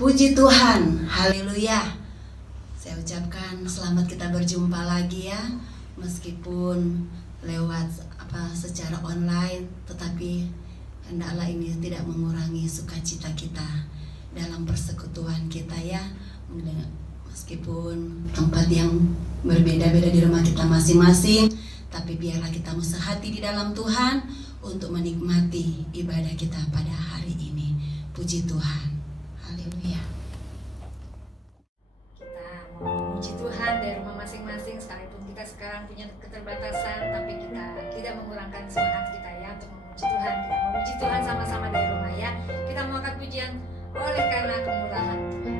Puji Tuhan, haleluya. Saya ucapkan selamat kita berjumpa lagi ya. Meskipun lewat secara online, tetapi hendaklah ini tidak mengurangi sukacita kita dalam persekutuan kita ya. Meskipun tempat yang berbeda-beda di rumah kita masing-masing, tapi biarlah kita sehati di dalam Tuhan untuk menikmati ibadah kita pada hari ini. Puji Tuhan. Haleluya. Kita mau memuji Tuhan dari rumah masing-masing, sekalipun kita sekarang punya keterbatasan, tapi kita tidak mengurangkan semangat kita ya untuk memuji Tuhan. Kita memuji Tuhan sama-sama dari rumah ya. Kita mau angkat pujian oleh karena kemurahan Tuhan.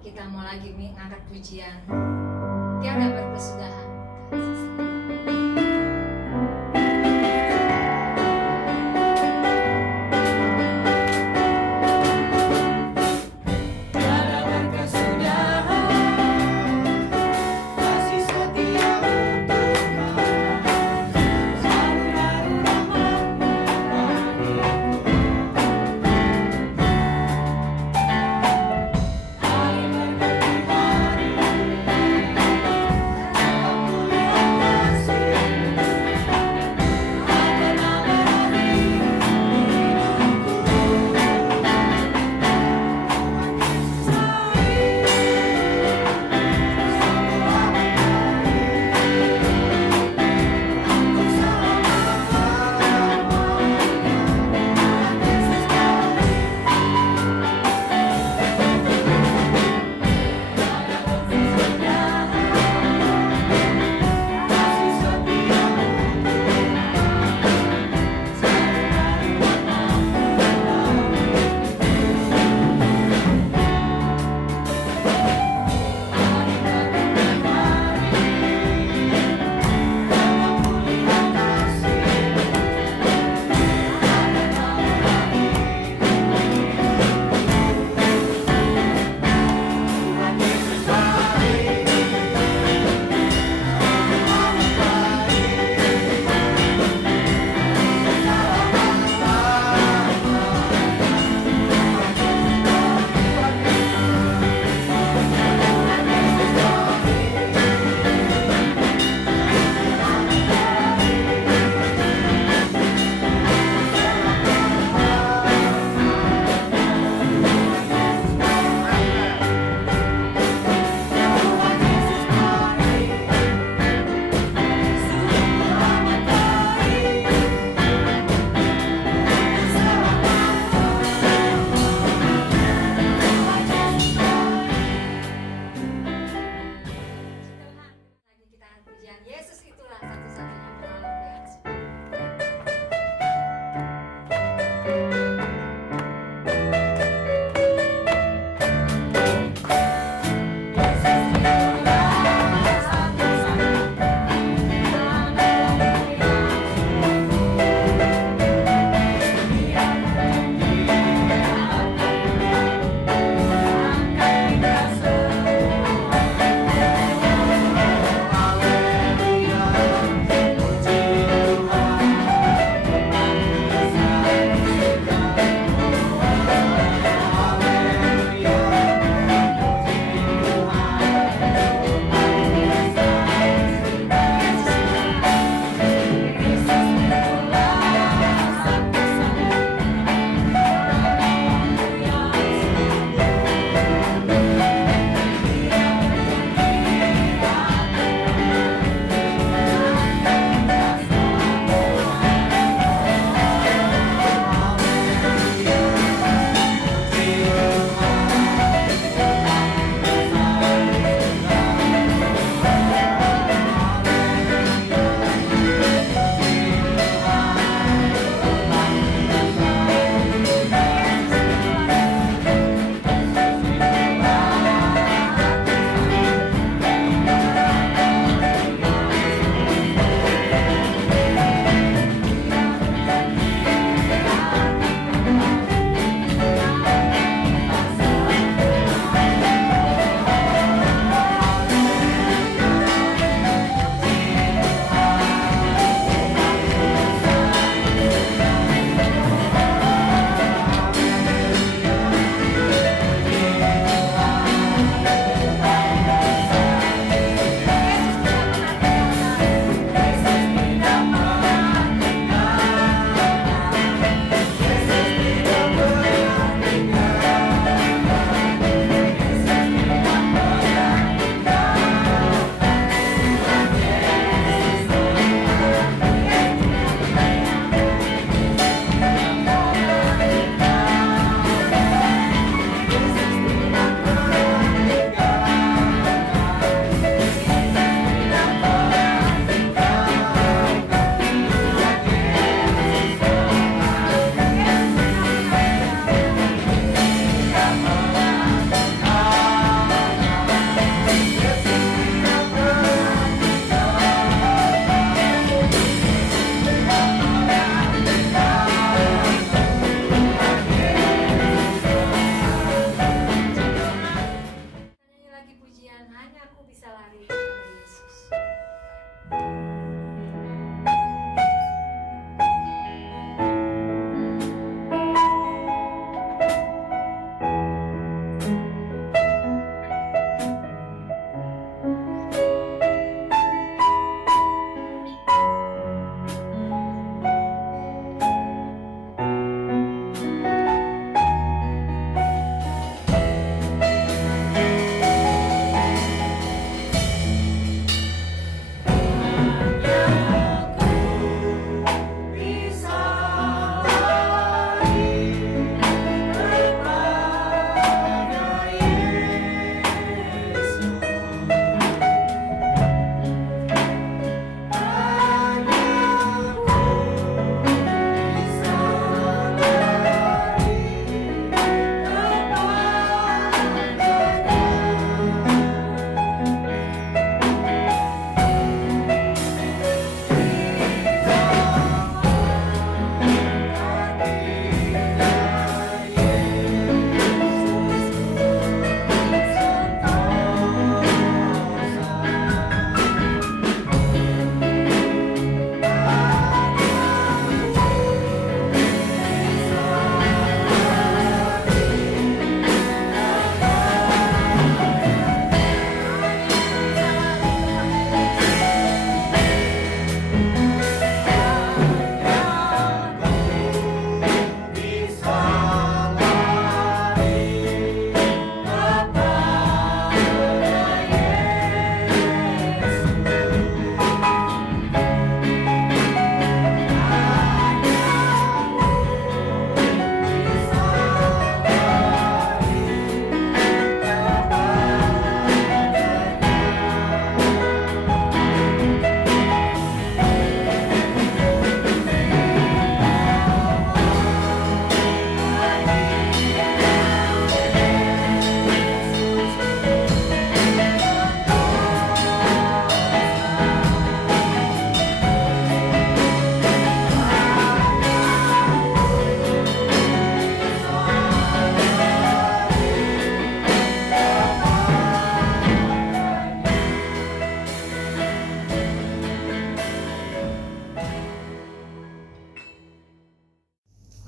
Kita mau lagi mengangkat pujian tiada berkesudahan.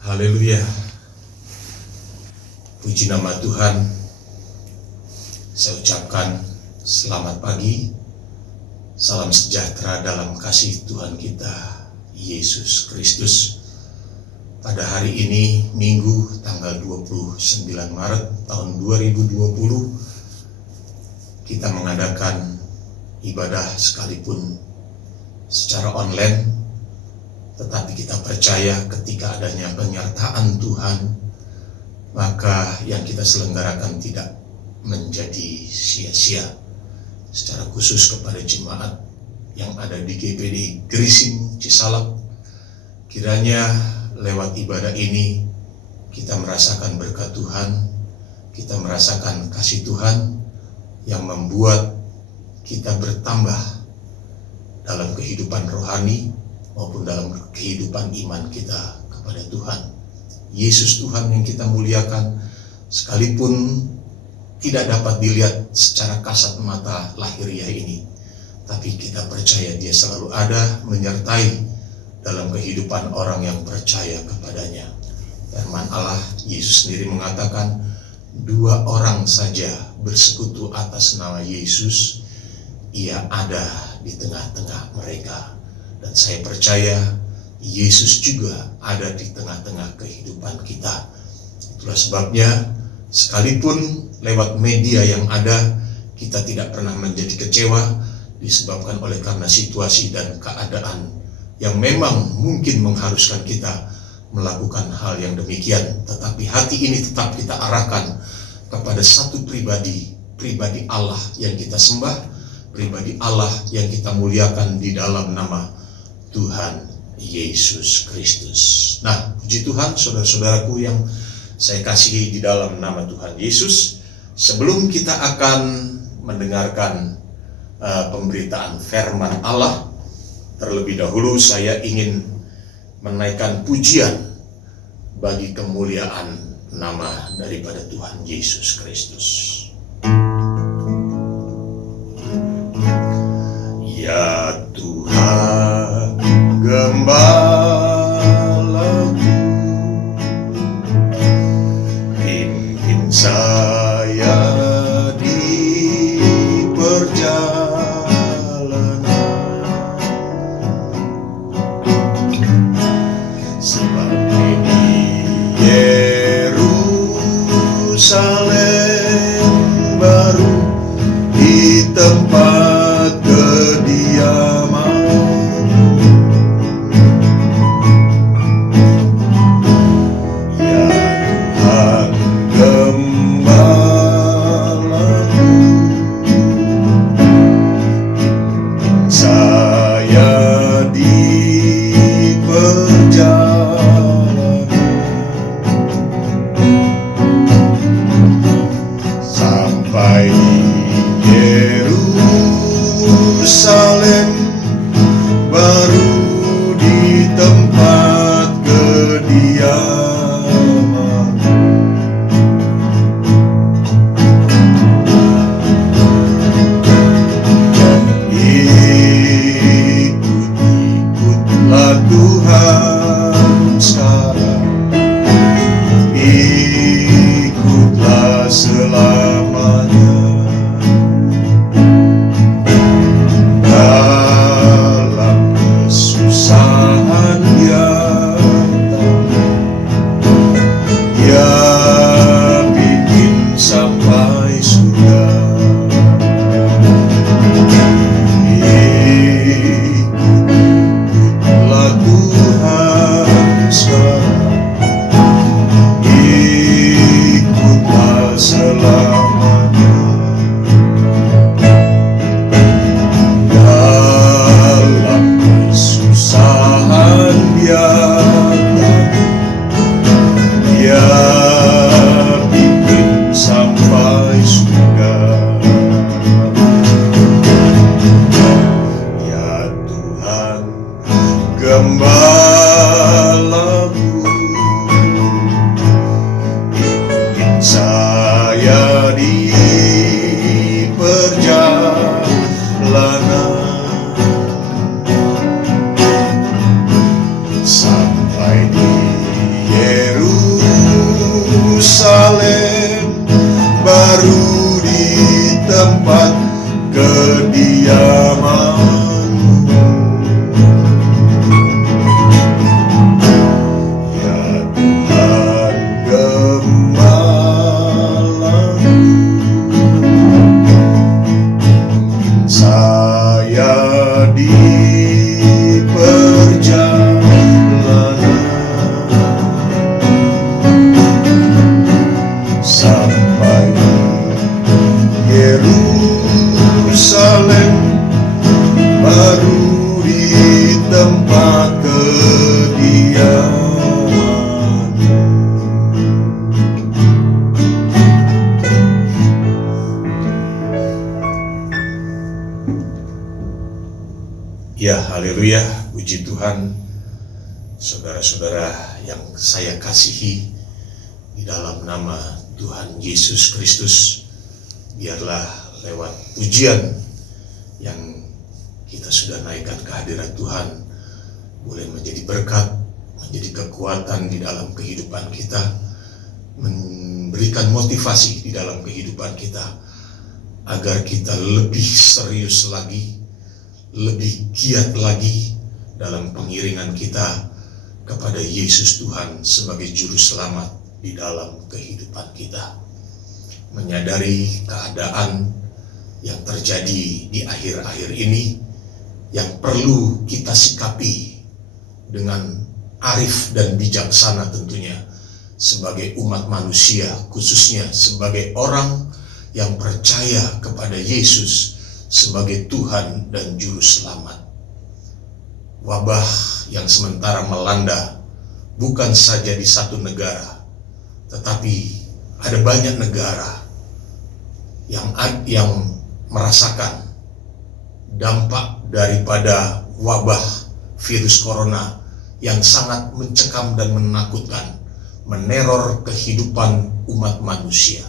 Haleluya. Puji nama Tuhan. Saya ucapkan selamat pagi. Salam sejahtera dalam kasih Tuhan kita Yesus Kristus. Pada hari ini Minggu tanggal 29 Maret tahun 2020, kita mengadakan ibadah sekalipun secara online, tetapi kita percaya ketika adanya penyertaan Tuhan, maka yang kita selenggarakan tidak menjadi sia-sia. Secara khusus kepada jemaat yang ada di GPD Grising Cisalak, kiranya lewat ibadah ini kita merasakan berkat Tuhan, kita merasakan kasih Tuhan yang membuat kita bertambah dalam kehidupan rohani maupun dalam kehidupan iman kita kepada Tuhan. Yesus Tuhan yang kita muliakan, sekalipun tidak dapat dilihat secara kasat mata lahiriah ini, tapi kita percaya Dia selalu ada menyertai dalam kehidupan orang yang percaya kepadanya. Firman Allah, Yesus sendiri mengatakan, 2 orang saja bersekutu atas nama Yesus, Ia ada di tengah-tengah mereka. Dan saya percaya Yesus juga ada di tengah-tengah kehidupan kita. Itulah sebabnya sekalipun lewat media yang ada, kita tidak pernah menjadi kecewa disebabkan oleh karena situasi dan keadaan yang memang mungkin mengharuskan kita melakukan hal yang demikian. Tetapi hati ini tetap kita arahkan kepada satu pribadi Allah yang kita sembah, pribadi Allah yang kita muliakan di dalam nama Tuhan Yesus Kristus. Nah, puji Tuhan, saudara-saudaraku yang saya kasihi di dalam nama Tuhan Yesus. Sebelum kita akan mendengarkan pemberitaan firman Allah, terlebih dahulu saya ingin menaikkan pujian bagi kemuliaan nama daripada Tuhan Yesus Kristus. Ya Tuhan, Gembalaku, pimpin saya di perjalanan, seperti di Yerusalem baru, di tempat kediaman. Yerusalem baru, di tempat kediaman. Ikutlah Tuhan sekarang, ikutlah selamanya. Dalam kesusahan Dia bikin sampai surga. Ikutlah Tuhan sekarang, ikutlah selamanya. Dalam kesusahan Dia bikin sampai surga. Ya Tuhan, Gembalaku, pimpin saya di Haleluya, puji Tuhan. Saudara-saudara yang saya kasihi, di dalam nama Tuhan Yesus Kristus, biarlah lewat pujian yang kita sudah naikkan kehadiran Tuhan boleh menjadi berkat, menjadi kekuatan di dalam kehidupan kita, memberikan motivasi di dalam kehidupan kita, agar kita lebih serius lagi, lebih giat lagi dalam pengiringan kita kepada Yesus Tuhan sebagai juru selamat di dalam kehidupan kita. Menyadari keadaan yang terjadi di akhir-akhir ini yang perlu kita sikapi dengan arif dan bijaksana tentunya, sebagai umat manusia, khususnya sebagai orang yang percaya kepada Yesus sebagai Tuhan dan Juru Selamat. Wabah yang sementara melanda bukan saja di satu negara, tetapi ada banyak negara yang merasakan dampak daripada wabah virus corona yang sangat mencekam dan menakutkan, meneror kehidupan umat manusia.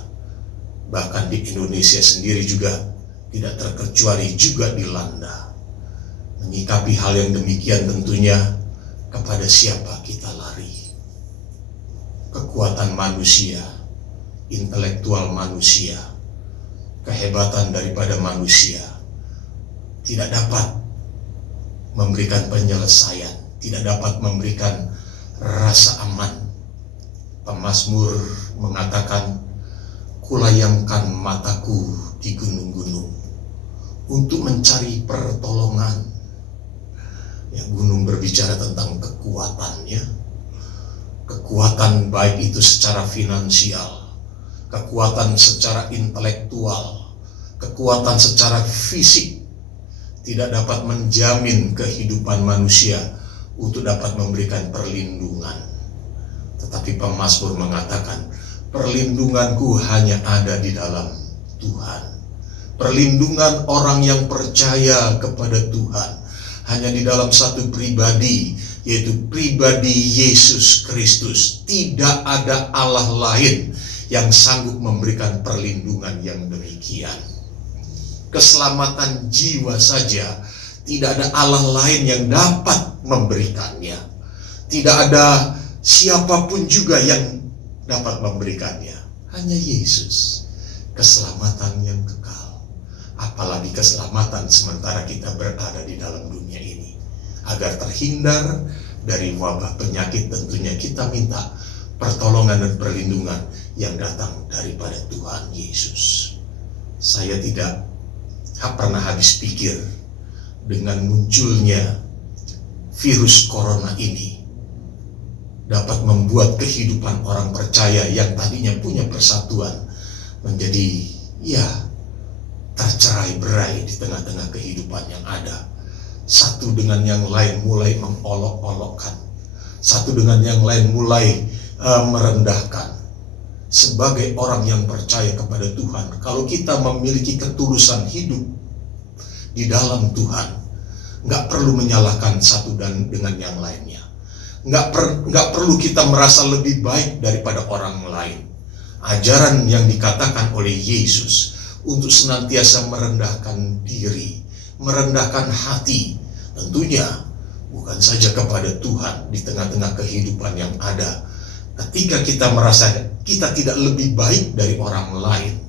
Bahkan di Indonesia sendiri juga tidak terkecuali juga dilanda. Menyikapi hal yang demikian tentunya, kepada siapa kita lari? Kekuatan manusia, intelektual manusia, kehebatan daripada manusia tidak dapat memberikan penyelesaian, tidak dapat memberikan rasa aman. Pemazmur mengatakan, "Kulayangkan mataku di gunung-gunung untuk mencari pertolongan." Ya, gunung berbicara tentang kekuatannya. Kekuatan baik itu secara finansial, kekuatan secara intelektual, kekuatan secara fisik tidak dapat menjamin kehidupan manusia untuk dapat memberikan perlindungan. Tetapi pemazmur mengatakan, perlindunganku hanya ada di dalam Tuhan. Perlindungan orang yang percaya kepada Tuhan hanya di dalam satu pribadi, yaitu pribadi Yesus Kristus. Tidak ada Allah lain yang sanggup memberikan perlindungan yang demikian. Keselamatan jiwa saja tidak ada Allah lain yang dapat memberikannya. Tidak ada siapapun juga yang dapat memberikannya. Hanya Yesus, keselamatan yang kekal. Apalagi keselamatan sementara kita berada di dalam dunia ini. Agar terhindar dari wabah penyakit, tentunya kita minta pertolongan dan perlindungan yang datang daripada Tuhan Yesus. Saya tidak pernah habis pikir dengan munculnya virus corona ini dapat membuat kehidupan orang percaya yang tadinya punya persatuan menjadi tercerai-berai di tengah-tengah kehidupan yang ada. Satu dengan yang lain mulai mengolok-olokkan, satu dengan yang lain mulai merendahkan. Sebagai orang yang percaya kepada Tuhan, kalau kita memiliki ketulusan hidup di dalam Tuhan, nggak perlu menyalahkan satu dan dengan yang lainnya. Nggak perlu kita merasa lebih baik daripada orang lain. Ajaran yang dikatakan oleh Yesus untuk senantiasa merendahkan diri, merendahkan hati, tentunya bukan saja kepada Tuhan di tengah-tengah kehidupan yang ada. Ketika kita merasa kita tidak lebih baik dari orang lain,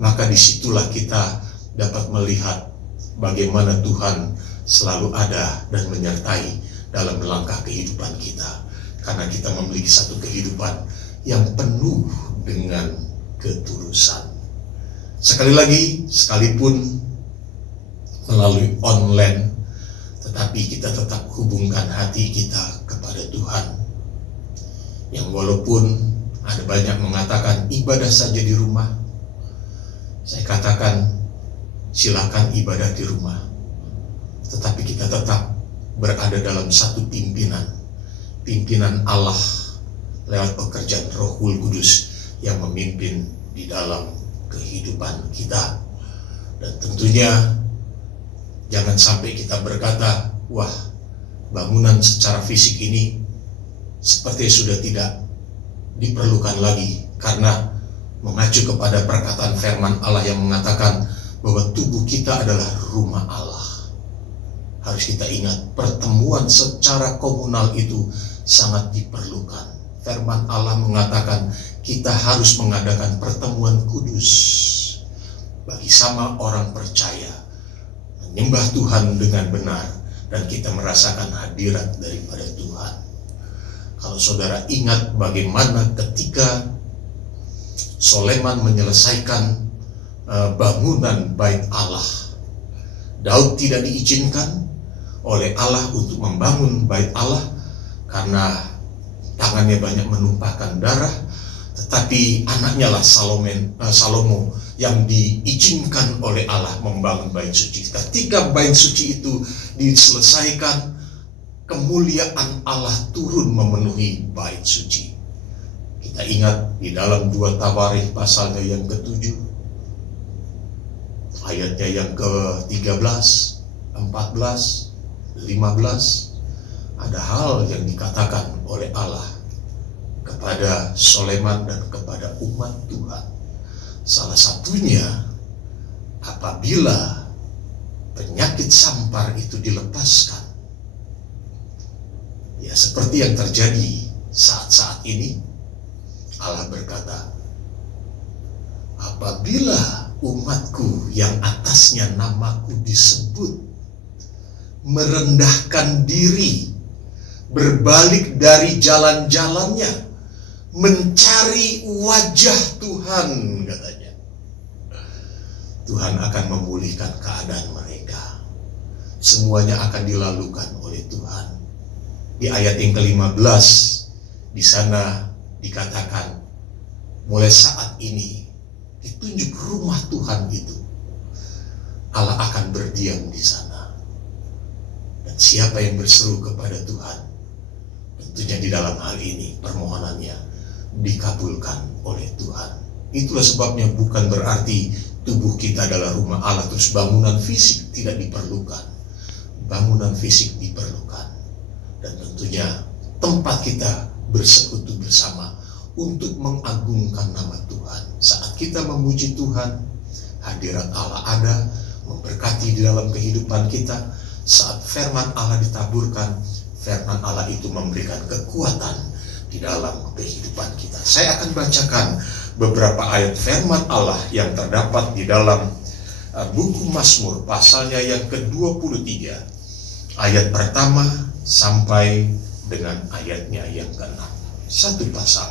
maka disitulah kita dapat melihat bagaimana Tuhan selalu ada dan menyertai dalam langkah kehidupan kita. Karena kita memiliki satu kehidupan yang penuh dengan ketulusan. Sekali lagi, sekalipun melalui online, tetapi kita tetap hubungkan hati kita kepada Tuhan. Yang walaupun ada banyak mengatakan ibadah saja di rumah, saya katakan silakan ibadah di rumah, tetapi kita tetap berada dalam satu pimpinan Allah lewat pekerjaan Rohul Kudus yang memimpin di dalam kehidupan kita. Dan tentunya jangan sampai kita berkata wah, bangunan secara fisik ini seperti sudah tidak diperlukan lagi, karena mengacu kepada perkataan firman Allah yang mengatakan bahwa tubuh kita adalah rumah Allah. Harus kita ingat, pertemuan secara komunal itu sangat diperlukan. Firman Allah mengatakan kita harus mengadakan pertemuan kudus bagi sama orang percaya, menyembah Tuhan dengan benar, dan kita merasakan hadirat daripada Tuhan. Kalau saudara ingat bagaimana ketika Soleman menyelesaikan bangunan bait Allah, Daud tidak diizinkan oleh Allah untuk membangun bait Allah karena tangannya banyak menumpahkan darah, tetapi anaknya lah Salomo yang diizinkan oleh Allah membangun bait suci. Ketika bait suci itu diselesaikan, kemuliaan Allah turun memenuhi bait suci. Kita ingat di dalam 2 Tawarikh pasalnya yang ke-7, ayatnya yang ke-13, 14, 15, ada hal yang dikatakan oleh Allah kepada Soleman dan kepada umat Tuhan. Salah satunya, apabila penyakit sampar itu dilepaskan, ya seperti yang terjadi saat-saat ini, Allah berkata, apabila umatku yang atasnya namaku disebut merendahkan diri, berbalik dari jalan-jalannya, mencari wajah Tuhan, katanya, Tuhan akan memulihkan keadaan mereka. Semuanya akan dilalukan oleh Tuhan. Di ayat yang ke-15, di sana dikatakan, mulai saat ini ditunjuk rumah Tuhan itu, Allah akan berdiam di sana. Dan siapa yang berseru kepada Tuhan, tentunya di dalam hal ini permohonannya dikabulkan oleh Tuhan. Itulah sebabnya bukan berarti tubuh kita adalah rumah Allah terus bangunan fisik tidak diperlukan. Bangunan fisik diperlukan, dan tentunya tempat kita bersekutu bersama untuk mengagungkan nama Tuhan. Saat kita memuji Tuhan, hadirat Allah ada, memberkati di dalam kehidupan kita. Saat firman Allah ditaburkan, firman Allah itu memberikan kekuatan di dalam kehidupan kita. Saya akan bacakan beberapa ayat firman Allah yang terdapat di dalam buku Mazmur pasalnya yang ke-23, ayat pertama sampai dengan ayatnya yang ke-6. Satu pasal.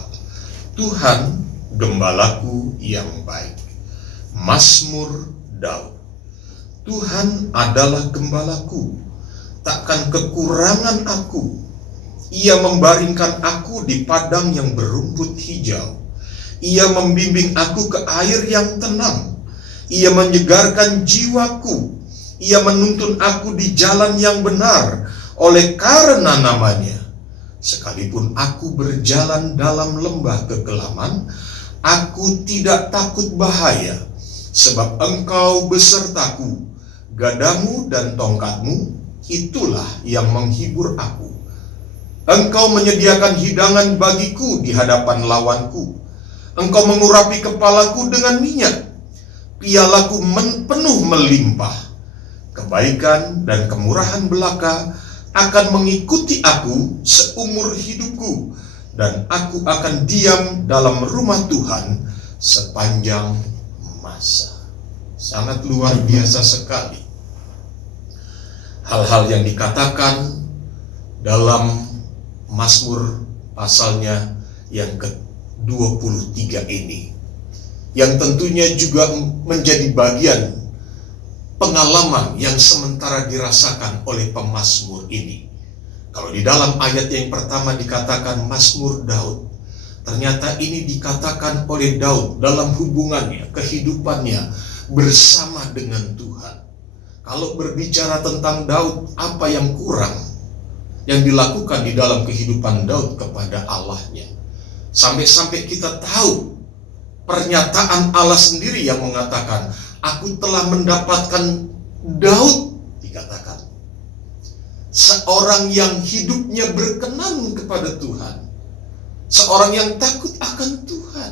Tuhan gembalaku yang baik. Mazmur Daud. Tuhan adalah gembalaku, takkan kekurangan aku. Ia membaringkan aku di padang yang berumput hijau. Ia membimbing aku ke air yang tenang. Ia menyegarkan jiwaku. Ia menuntun aku di jalan yang benar oleh karena namanya. Sekalipun aku berjalan dalam lembah kekelaman, aku tidak takut bahaya, sebab Engkau besertaku. Gadamu dan tongkatmu, itulah yang menghibur aku. Engkau menyediakan hidangan bagiku di hadapan lawanku. Engkau mengurapi kepalaku dengan minyak. Pialaku penuh melimpah. Kebaikan dan kemurahan belaka akan mengikuti aku seumur hidupku, dan aku akan diam dalam rumah Tuhan sepanjang masa. Sangat luar biasa sekali hal-hal yang dikatakan dalam Mazmur pasalnya yang ke-23 ini, yang tentunya juga menjadi bagian pengalaman yang sementara dirasakan oleh pemazmur ini. Kalau di dalam ayat yang pertama dikatakan Mazmur Daud, ternyata ini dikatakan oleh Daud dalam hubungannya, kehidupannya bersama dengan Tuhan. Kalau berbicara tentang Daud, apa yang kurang yang dilakukan di dalam kehidupan Daud kepada Allahnya? Sampai-sampai kita tahu pernyataan Allah sendiri yang mengatakan, aku telah mendapatkan Daud, dikatakan, seorang yang hidupnya berkenan kepada Tuhan, seorang yang takut akan Tuhan,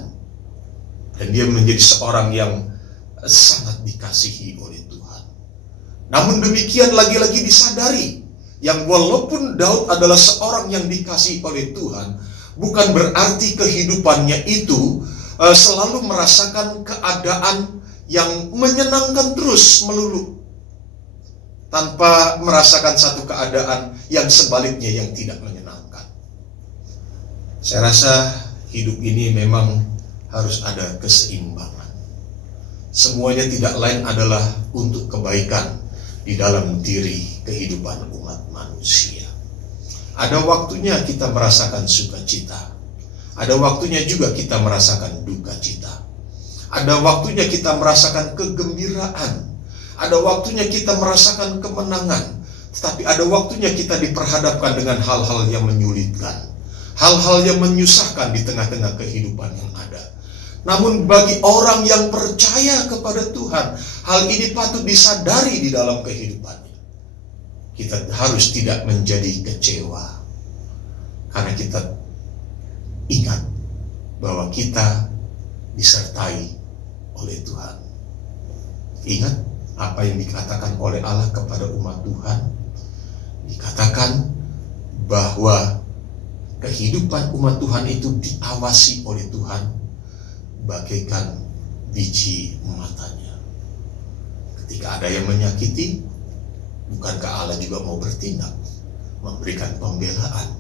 dan dia menjadi seorang yang sangat dikasihi oleh Tuhan. Namun demikian lagi-lagi disadari yang walaupun Daud adalah seorang yang dikasihi oleh Tuhan, bukan berarti kehidupannya itu selalu merasakan keadaan yang menyenangkan terus melulu, tanpa merasakan satu keadaan yang sebaliknya yang tidak menyenangkan. Saya rasa hidup ini memang harus ada keseimbangan. Semuanya tidak lain adalah untuk kebaikan di dalam diri kehidupan umat manusia. Ada waktunya kita merasakan sukacita, ada waktunya juga kita merasakan duka cita. Ada waktunya kita merasakan kegembiraan, ada waktunya kita merasakan kemenangan, tetapi ada waktunya kita diperhadapkan dengan hal-hal yang menyulitkan, hal-hal yang menyusahkan di tengah-tengah kehidupan yang ada. Namun bagi orang yang percaya kepada Tuhan, hal ini patut disadari di dalam kehidupannya. Kita harus tidak menjadi kecewa, karena kita ingat bahwa kita disertai oleh Tuhan. Ingat apa yang dikatakan oleh Allah kepada umat Tuhan. Dikatakan bahwa kehidupan umat Tuhan itu diawasi oleh Tuhan bagaikan biji matanya. Ketika ada yang menyakiti, bukankah Allah juga mau bertindak, memberikan pembelaan?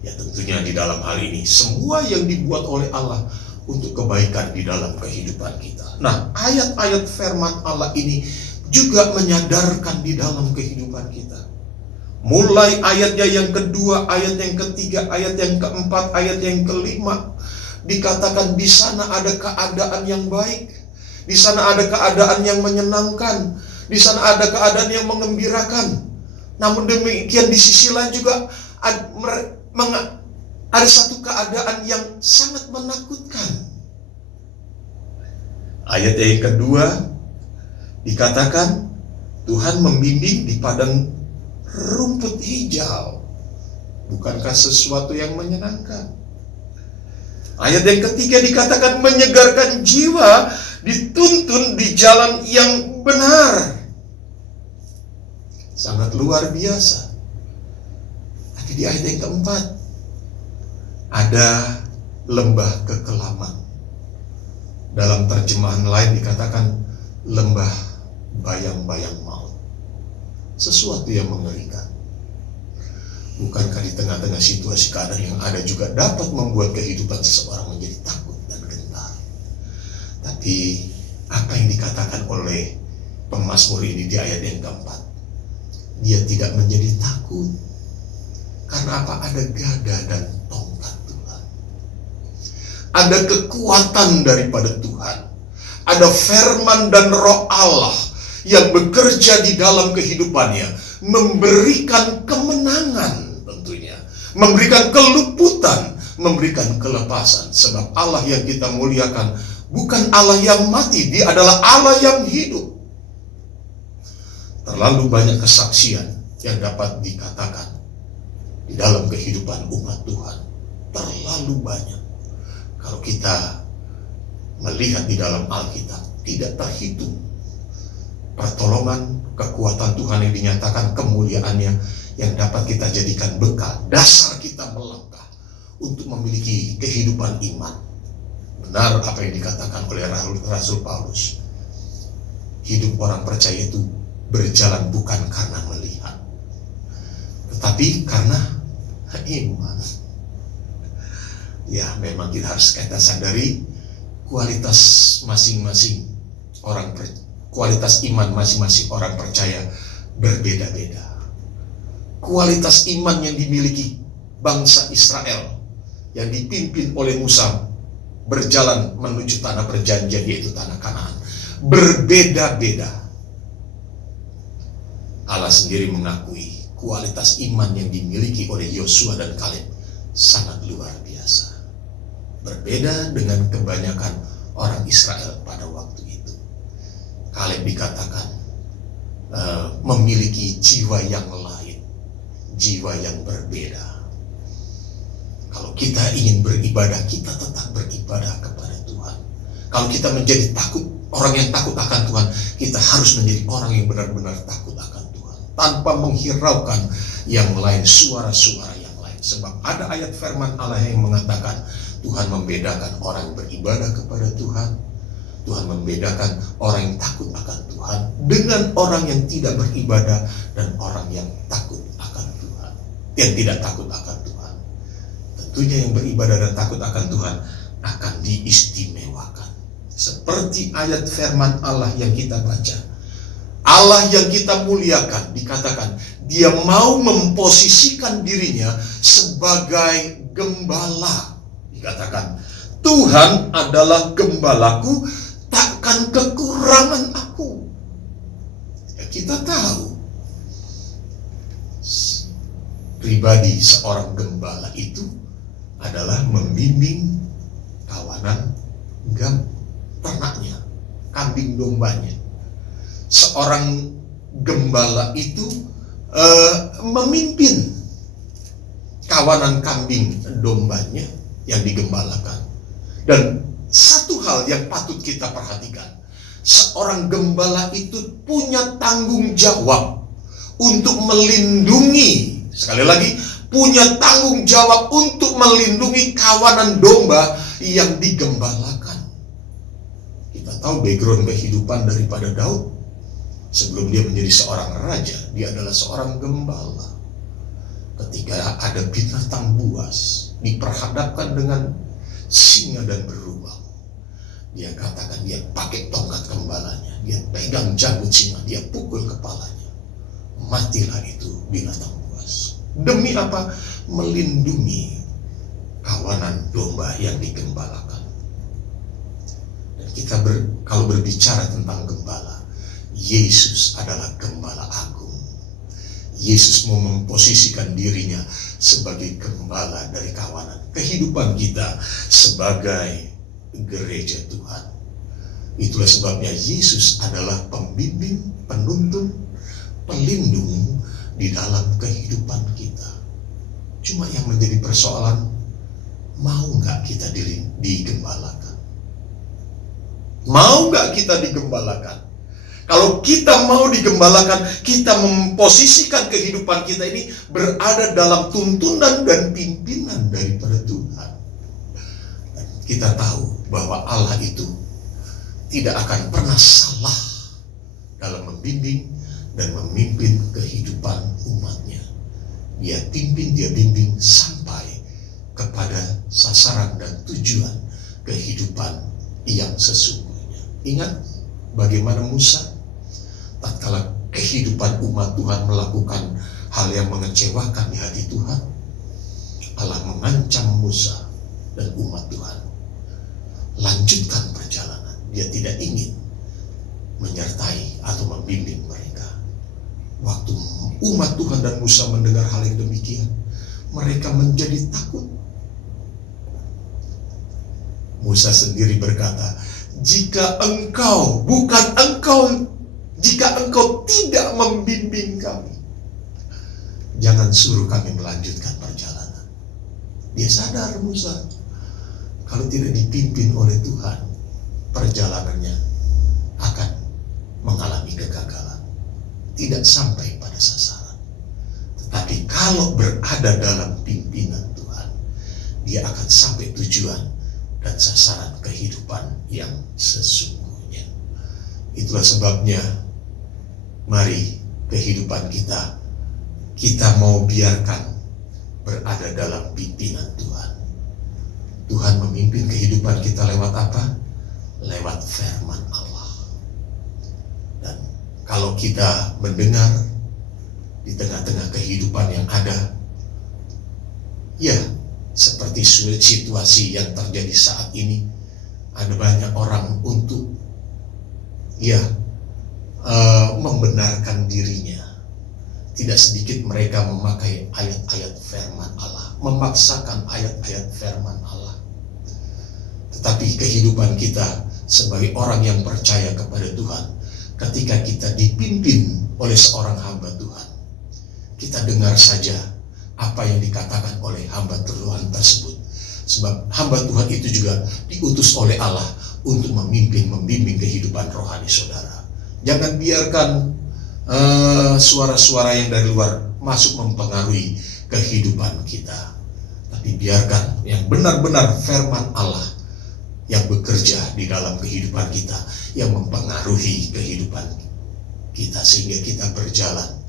Ya tentunya di dalam hal ini semua yang dibuat oleh Allah untuk kebaikan di dalam kehidupan kita. Nah, ayat-ayat firman Allah ini juga menyadarkan di dalam kehidupan kita. Mulai ayatnya yang kedua, ayat yang ketiga, ayat yang keempat, ayat yang kelima, dikatakan di sana ada keadaan yang baik, di sana ada keadaan yang menyenangkan, di sana ada keadaan yang mengembirakan. Namun demikian di sisi lain juga ada satu keadaan yang sangat menakutkan. Ayat yang kedua dikatakan Tuhan membimbing di padang rumput hijau. Bukankah sesuatu yang menyenangkan? Ayat yang ketiga dikatakan menyegarkan jiwa, dituntun di jalan yang benar. Sangat luar biasa. Tapi di ayat yang keempat ada lembah kekelaman. Dalam terjemahan lain dikatakan lembah bayang-bayang maut. Sesuatu yang mengerikan. Bukankah di tengah-tengah situasi keadaan yang ada juga dapat membuat kehidupan seseorang menjadi takut dan gentar? Tapi apa yang dikatakan oleh pemazmur ini di ayat yang keempat? Dia tidak menjadi takut. Karena apa? Ada gada dan tongkat Tuhan. Ada kekuatan daripada Tuhan. Ada firman dan roh Allah yang bekerja di dalam kehidupannya, memberikan kemenangan tentunya, memberikan keluputan, memberikan kelepasan. Sebab Allah yang kita muliakan bukan Allah yang mati, Dia adalah Allah yang hidup. Terlalu banyak kesaksian yang dapat dikatakan di dalam kehidupan umat Tuhan. Terlalu banyak. Kalau kita melihat di dalam Alkitab, tidak terhitung pertolongan, kekuatan Tuhan yang dinyatakan, kemuliaannya yang dapat kita jadikan bekal, dasar kita melangkah untuk memiliki kehidupan iman. Benar apa yang dikatakan oleh Rasul Paulus. Hidup orang percaya itu berjalan bukan karena melihat, tetapi karena iman. Ya, memang kita harus sadari kualitas masing-masing orang percaya. Kualitas iman masing-masing orang percaya berbeda-beda. Kualitas iman yang dimiliki bangsa Israel yang dipimpin oleh Musa berjalan menuju tanah perjanjian, yaitu tanah Kanaan, berbeda-beda. Allah sendiri mengakui kualitas iman yang dimiliki oleh Yosua dan Kaleb sangat luar biasa. Berbeda dengan kebanyakan orang Israel pada waktu itu. Kaleb dikatakan memiliki jiwa yang lain, jiwa yang berbeda. Kalau kita ingin beribadah, kita tetap beribadah kepada Tuhan. Kalau kita menjadi orang yang takut akan Tuhan, kita harus menjadi orang yang benar-benar takut akan Tuhan, tanpa menghiraukan yang lain, suara-suara yang lain. Sebab ada ayat firman Allah yang mengatakan Tuhan membedakan orang yang beribadah kepada Tuhan, Tuhan membedakan orang yang takut akan Tuhan dengan orang yang tidak beribadah dan orang yang takut akan Tuhan, yang tidak takut akan Tuhan. Tentunya yang beribadah dan takut akan Tuhan akan diistimewakan. Seperti ayat firman Allah yang kita baca, Allah yang kita muliakan, dikatakan Dia mau memposisikan dirinya sebagai gembala. Dikatakan Tuhan adalah gembalaku, takkan kekurangan aku. Ya, kita tahu pribadi seorang gembala itu adalah membimbing kawanan ternaknya, kambing dombanya. Seorang gembala itu memimpin kawanan kambing dombanya yang digembalakan. Dan satu hal yang patut kita perhatikan, seorang gembala itu punya tanggung jawab untuk melindungi, sekali lagi, punya tanggung jawab untuk melindungi kawanan domba yang digembalakan. Kita tahu background kehidupan daripada Daud. Sebelum dia menjadi seorang raja, dia adalah seorang gembala. Ketika ada binatang buas diperhadapkan dengan singa dan beruang, dia katakan dia pakai tongkat gembalanya, dia pegang janggut singa, dia pukul kepalanya, matilah itu binatang buas. Demi apa? Melindungi kawanan domba yang digembalakan. Dan kita kalau berbicara tentang gembala, Yesus adalah gembala agung. Yesus mau memposisikan dirinya sebagai gembala dari kawanan kehidupan kita sebagai gereja Tuhan. Itulah sebabnya Yesus adalah pembimbing, penuntun, pelindung di dalam kehidupan kita. Cuma yang menjadi persoalan, mau nggak kita digembalakan? Mau nggak kita digembalakan? Kalau kita mau digembalakan, kita memposisikan kehidupan kita ini berada dalam tuntunan dan pimpinan daripada Tuhan. Dan kita tahu bahwa Allah itu tidak akan pernah salah dalam membimbing dan memimpin kehidupan umatnya. Dia bimbing sampai kepada sasaran dan tujuan kehidupan yang sesungguhnya. Ingat bagaimana Musa tatkala kehidupan umat Tuhan melakukan hal yang mengecewakan di hati Tuhan, Allah mengancam Musa dan umat Tuhan, lanjutkan perjalanan. Dia tidak ingin menyertai atau membimbing mereka. Waktu umat Tuhan dan Musa mendengar hal yang demikian, mereka menjadi takut. Musa sendiri berkata, jika engkau tidak membimbing kami, jangan suruh kami melanjutkan perjalanan. Dia sadar Musa, kalau tidak dipimpin oleh Tuhan, perjalanannya akan mengalami kegagalan, tidak sampai pada sasaran. Tetapi kalau berada dalam pimpinan Tuhan, dia akan sampai tujuan dan sasaran kehidupan yang sesungguhnya. Itulah sebabnya mari kehidupan kita mau biarkan berada dalam pimpinan Tuhan. Tuhan memimpin kehidupan kita lewat apa? Lewat firman Allah. Dan kalau kita mendengar di tengah-tengah kehidupan yang ada, ya seperti situasi yang terjadi saat ini, ada banyak orang untuk membenarkan dirinya. Tidak sedikit mereka memakai ayat-ayat firman Allah, memaksakan ayat-ayat firman Allah. Tetapi kehidupan kita sebagai orang yang percaya kepada Tuhan, ketika kita dipimpin oleh seorang hamba Tuhan, kita dengar saja apa yang dikatakan oleh hamba Tuhan tersebut. Sebab hamba Tuhan itu juga diutus oleh Allah untuk membimbing kehidupan rohani saudara. Jangan biarkan suara-suara yang dari luar masuk mempengaruhi kehidupan kita. Tapi biarkan yang benar-benar firman Allah yang bekerja di dalam kehidupan kita, yang mempengaruhi kehidupan kita, sehingga kita berjalan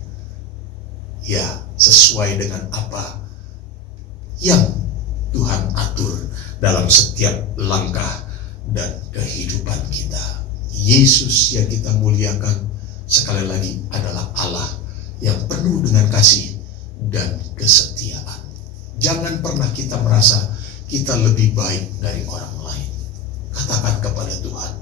ya sesuai dengan apa yang Tuhan atur dalam setiap langkah dan kehidupan kita. Yesus yang kita muliakan sekali lagi adalah Allah yang penuh dengan kasih dan kesetiaan. Jangan pernah kita merasa kita lebih baik dari orang lain. Katakan kepada Tuhan,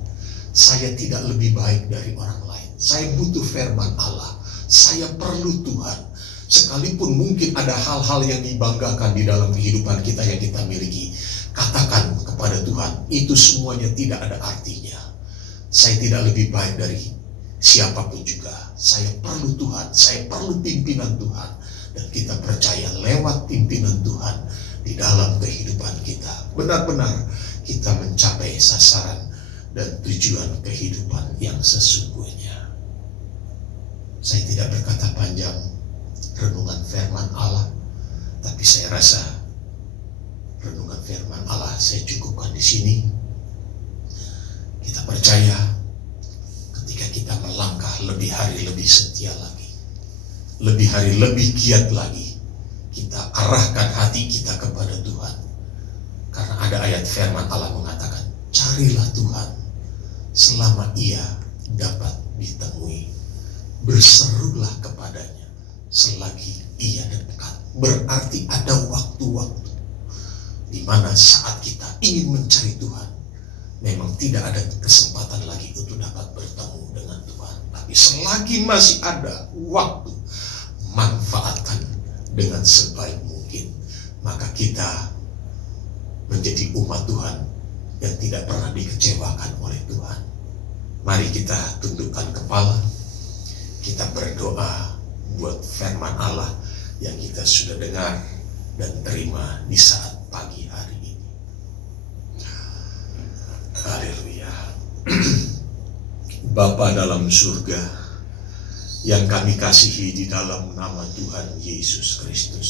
saya tidak lebih baik dari orang lain. Saya butuh firman Allah. Saya perlu Tuhan. Sekalipun mungkin ada hal-hal yang dibanggakan di dalam kehidupan kita yang kita miliki, katakan kepada Tuhan, itu semuanya tidak ada artinya. Saya tidak lebih baik dari siapapun juga. Saya perlu Tuhan, saya perlu pimpinan Tuhan. Dan kita percaya lewat pimpinan Tuhan di dalam kehidupan kita, benar-benar kita mencapai sasaran dan tujuan kehidupan yang sesungguhnya. Saya tidak berkata panjang renungan firman Allah, tapi saya rasa renungan firman Allah saya cukupkan di sini. Kita percaya ketika kita melangkah lebih hari lebih setia lagi, lebih hari lebih giat lagi, kita arahkan hati kita kepada Tuhan. Karena ada ayat firman Allah mengatakan, carilah Tuhan selama ia dapat ditemui, berserulah kepadanya selagi ia dekat. Berarti ada waktu-waktu di mana saat kita ingin mencari Tuhan, memang tidak ada kesempatan lagi untuk dapat bertemu dengan Tuhan. Tapi selagi masih ada waktu, manfaatkan dengan sebaik mungkin. Maka kita menjadi umat Tuhan yang tidak pernah dikecewakan oleh Tuhan. Mari kita tundukkan kepala, kita berdoa buat firman Allah yang kita sudah dengar dan terima di saat pagi hari ini. Haleluya. Bapa dalam surga yang kami kasihi di dalam nama Tuhan Yesus Kristus,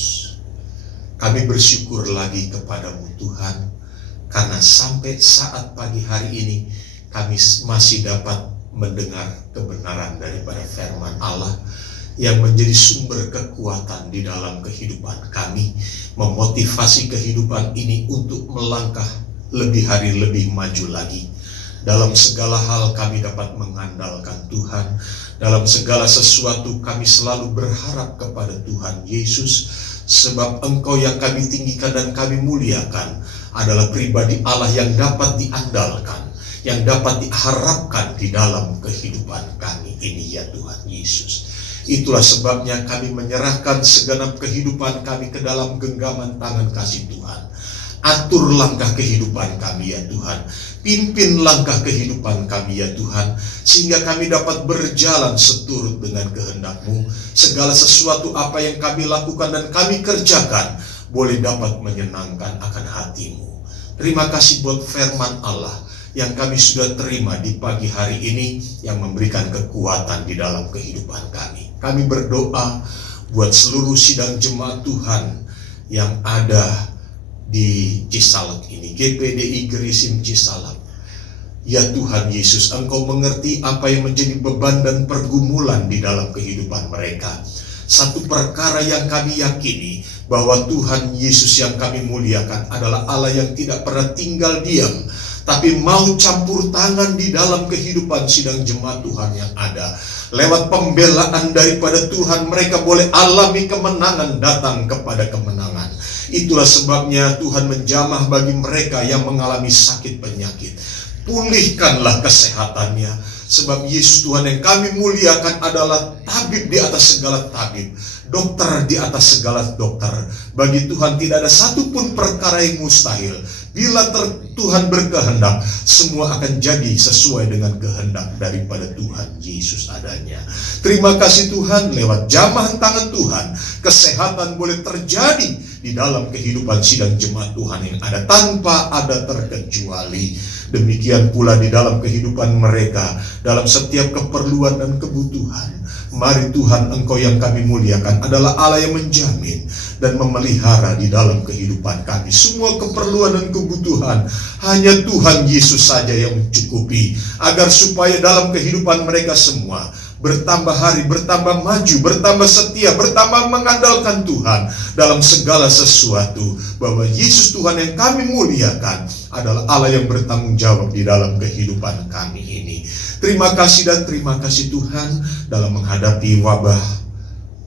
kami bersyukur lagi kepadamu Tuhan, karena sampai saat pagi hari ini kami masih dapat mendengar kebenaran daripada firman Allah yang menjadi sumber kekuatan di dalam kehidupan kami, memotivasi kehidupan ini untuk melangkah lebih hari lebih maju lagi. Dalam segala hal kami dapat mengandalkan Tuhan. Dalam segala sesuatu kami selalu berharap kepada Tuhan Yesus, sebab Engkau yang kami tinggikan dan kami muliakan adalah pribadi Allah yang dapat diandalkan, yang dapat diharapkan di dalam kehidupan kami ini ya Tuhan Yesus. Itulah sebabnya kami menyerahkan segenap kehidupan kami ke dalam genggaman tangan kasih Tuhan. Atur langkah kehidupan kami ya Tuhan. Pimpin langkah kehidupan kami ya Tuhan, sehingga kami dapat berjalan seturut dengan kehendak-Mu. Segala sesuatu apa yang kami lakukan dan kami kerjakan boleh dapat menyenangkan akan hati-Mu. Terima kasih buat firman Allah yang kami sudah terima di pagi hari ini, yang memberikan kekuatan di dalam kehidupan kami. Kami berdoa buat seluruh sidang jemaat Tuhan yang ada di Cisalak ini, GPDI Gerisim Cisalak. Ya Tuhan Yesus, Engkau mengerti apa yang menjadi beban dan pergumulan di dalam kehidupan mereka. Satu perkara yang kami yakini, bahwa Tuhan Yesus yang kami muliakan adalah Allah yang tidak pernah tinggal diam, tapi mau campur tangan di dalam kehidupan sidang jemaat Tuhan yang ada. Lewat pembelaan daripada Tuhan, mereka boleh alami kemenangan, datang kepada kemenangan. Itulah sebabnya Tuhan menjamah bagi mereka yang mengalami sakit penyakit. Pulihkanlah kesehatannya, sebab Yesus Tuhan yang kami muliakan adalah tabib di atas segala tabib, dokter di atas segala dokter. Bagi Tuhan tidak ada satupun perkara yang mustahil. Bila Tuhan berkehendak, semua akan jadi sesuai dengan kehendak daripada Tuhan Yesus adanya. Terima kasih Tuhan, lewat jamahan tangan Tuhan, kesehatan boleh terjadi di dalam kehidupan sidang jemaat Tuhan yang ada tanpa ada terkecuali. Demikian pula di dalam kehidupan mereka, dalam setiap keperluan dan kebutuhan. Mari Tuhan, Engkau yang kami muliakan adalah Allah yang menjamin dan memelihara di dalam kehidupan kami. Semua keperluan dan kebutuhan hanya Tuhan Yesus saja yang mencukupi, agar supaya dalam kehidupan mereka semua bertambah hari, bertambah maju, bertambah setia, bertambah mengandalkan Tuhan dalam segala sesuatu. Bahwa Yesus Tuhan yang kami muliakan adalah Allah yang bertanggung jawab di dalam kehidupan kami ini. Terima kasih dan terima kasih Tuhan dalam menghadapi wabah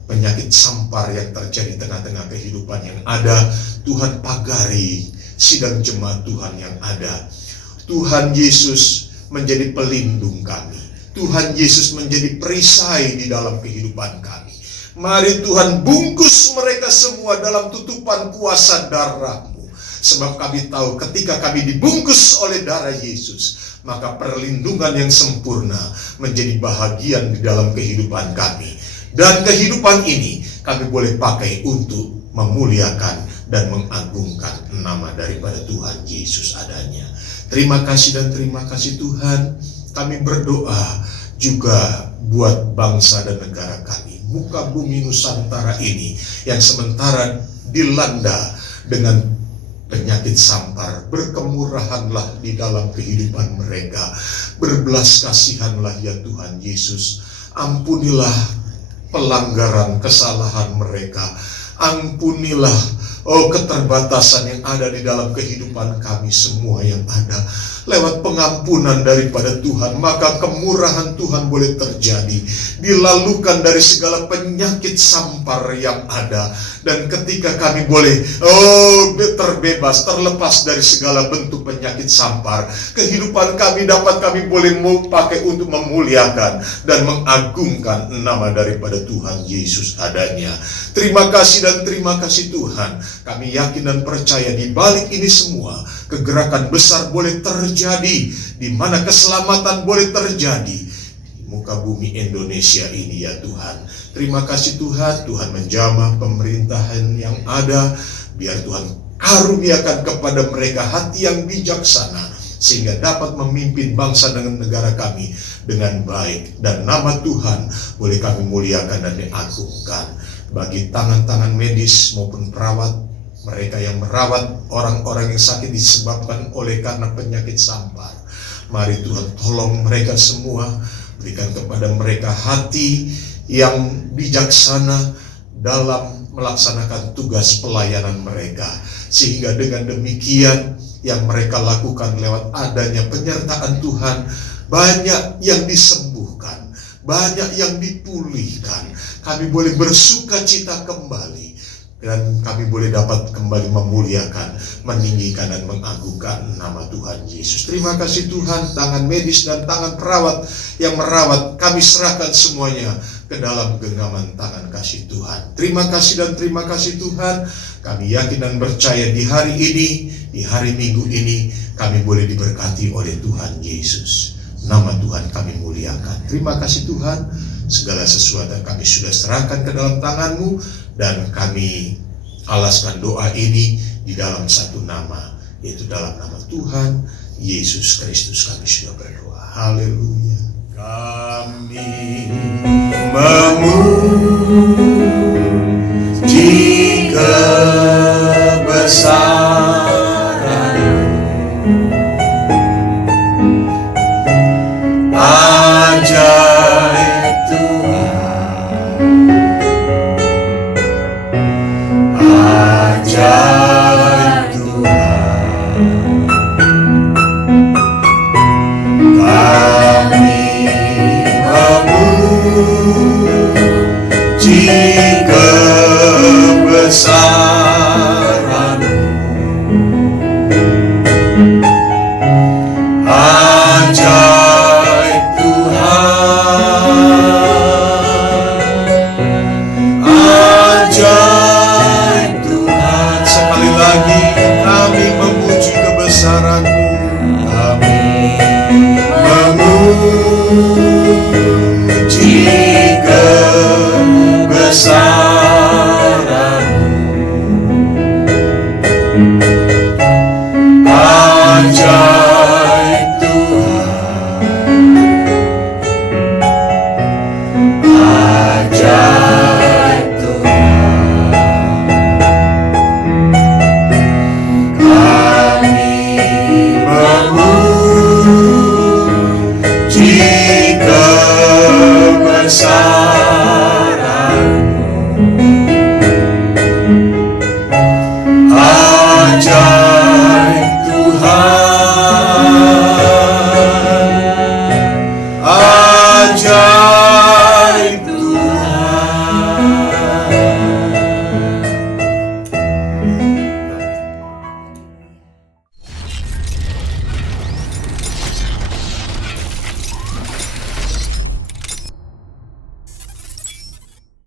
penyakit sampar yang terjadi tengah-tengah kehidupan yang ada. Tuhan pagari sidang jemaat Tuhan yang ada. Tuhan Yesus menjadi pelindung kami. Tuhan Yesus menjadi perisai di dalam kehidupan kami. Mari Tuhan bungkus mereka semua dalam tutupan kuasa darah-Mu. Sebab kami tahu ketika kami dibungkus oleh darah Yesus, maka perlindungan yang sempurna menjadi bahagian di dalam kehidupan kami. Dan kehidupan ini kami boleh pakai untuk memuliakan dan mengagungkan nama daripada Tuhan Yesus adanya. Terima kasih dan terima kasih Tuhan. Kami berdoa juga buat bangsa dan negara kami. Muka bumi Nusantara ini yang sementara dilanda dengan penyakit sampar, berkemurahanlah di dalam kehidupan mereka. Berbelas kasihanlah ya Tuhan Yesus. Ampunilah pelanggaran, kesalahan mereka. Ampunilah keterbatasan yang ada di dalam kehidupan kami semua yang ada. Lewat pengampunan daripada Tuhan, maka kemurahan Tuhan boleh terjadi. Dilalukan dari segala penyakit sampar yang ada. Dan ketika kami boleh terbebas, terlepas dari segala bentuk penyakit sampar, kehidupan kami dapat kami boleh pakai untuk memuliakan dan mengagungkan nama daripada Tuhan Yesus adanya. Terima kasih dan terima kasih Tuhan. Kami yakin dan percaya di balik ini semua, kegerakan besar boleh terjadi, di mana keselamatan boleh terjadi di muka bumi Indonesia ini ya Tuhan. Terima kasih Tuhan, Tuhan menjamah pemerintahan yang ada, biar Tuhan karuniakan kepada mereka hati yang bijaksana, sehingga dapat memimpin bangsa dengan negara kami dengan baik, dan nama Tuhan boleh kami muliakan dan diagungkan. Bagi tangan-tangan medis maupun perawat, mereka yang merawat orang-orang yang sakit disebabkan oleh karena penyakit sampar, mari Tuhan tolong mereka semua, berikan kepada mereka hati yang bijaksana dalam melaksanakan tugas pelayanan mereka, sehingga dengan demikian yang mereka lakukan lewat adanya penyertaan Tuhan, banyak yang disembuhkan, banyak yang dipulihkan. Kami boleh bersuka cita kembali, dan kami boleh dapat kembali memuliakan, meninggikan dan mengagungkan nama Tuhan Yesus. Terima kasih Tuhan, tangan medis dan tangan perawat yang merawat, kami serahkan semuanya ke dalam genggaman tangan kasih Tuhan. Terima kasih dan terima kasih Tuhan. Kami yakin dan percaya di hari ini, di hari Minggu ini, kami boleh diberkati oleh Tuhan Yesus. Nama Tuhan kami muliakan. Terima kasih Tuhan, segala sesuatu yang kami sudah serahkan ke dalam tangan-Mu, dan kami alaskan doa ini di dalam satu nama, yaitu dalam nama Tuhan Yesus Kristus kami sudah berdoa. Haleluya. Kami memuji kebesaran-Mu, ajaib Tuhan, ajaib Tuhan. Kami memuji kebesaran-Mu, saran